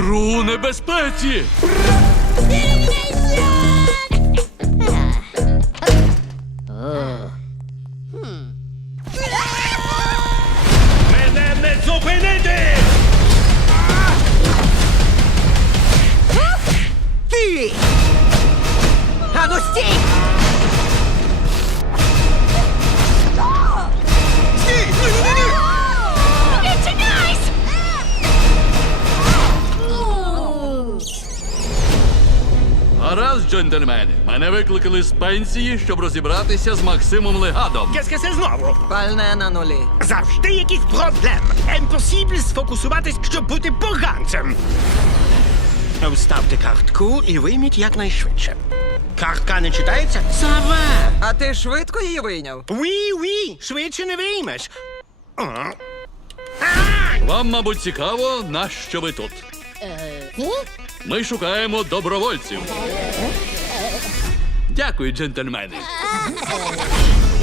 Кру у небезпеці! Мене не зупинити! Ти! Ану! Стій! Гаразд, джентльмени. Мене викликали з пенсії, щоб розібратися з Максимом Легадом. C'est знову? Пальне на нулі. Завжди якісь проблеми. Емпосібль сфокусуватись, щоб бути поганцем. Вставте картку і вийміть якнайшвидше. Картка не читається? Сава! А ти швидко її вийняв? Уі, уі, швидше не виймеш. Вам, мабуть, цікаво, нащо ви тут. Ми шукаємо добровольців. Дякую, джентльмени.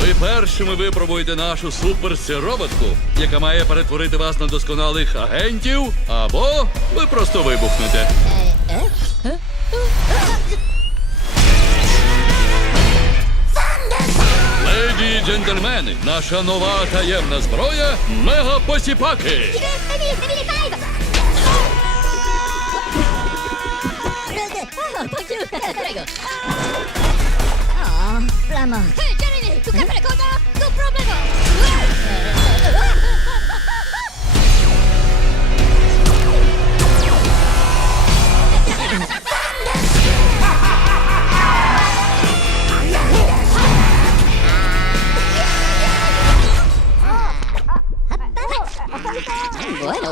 Ви першими випробуєте нашу суперсироботку, яка має перетворити вас на досконалих агентів, або ви просто вибухнете. Леді і джентльмени, наша нова таємна зброя мегапосіпаки. gitu. Oh, lama. Hei, jangan ini. Tukar pada kau dah. Kau problem. Bueno.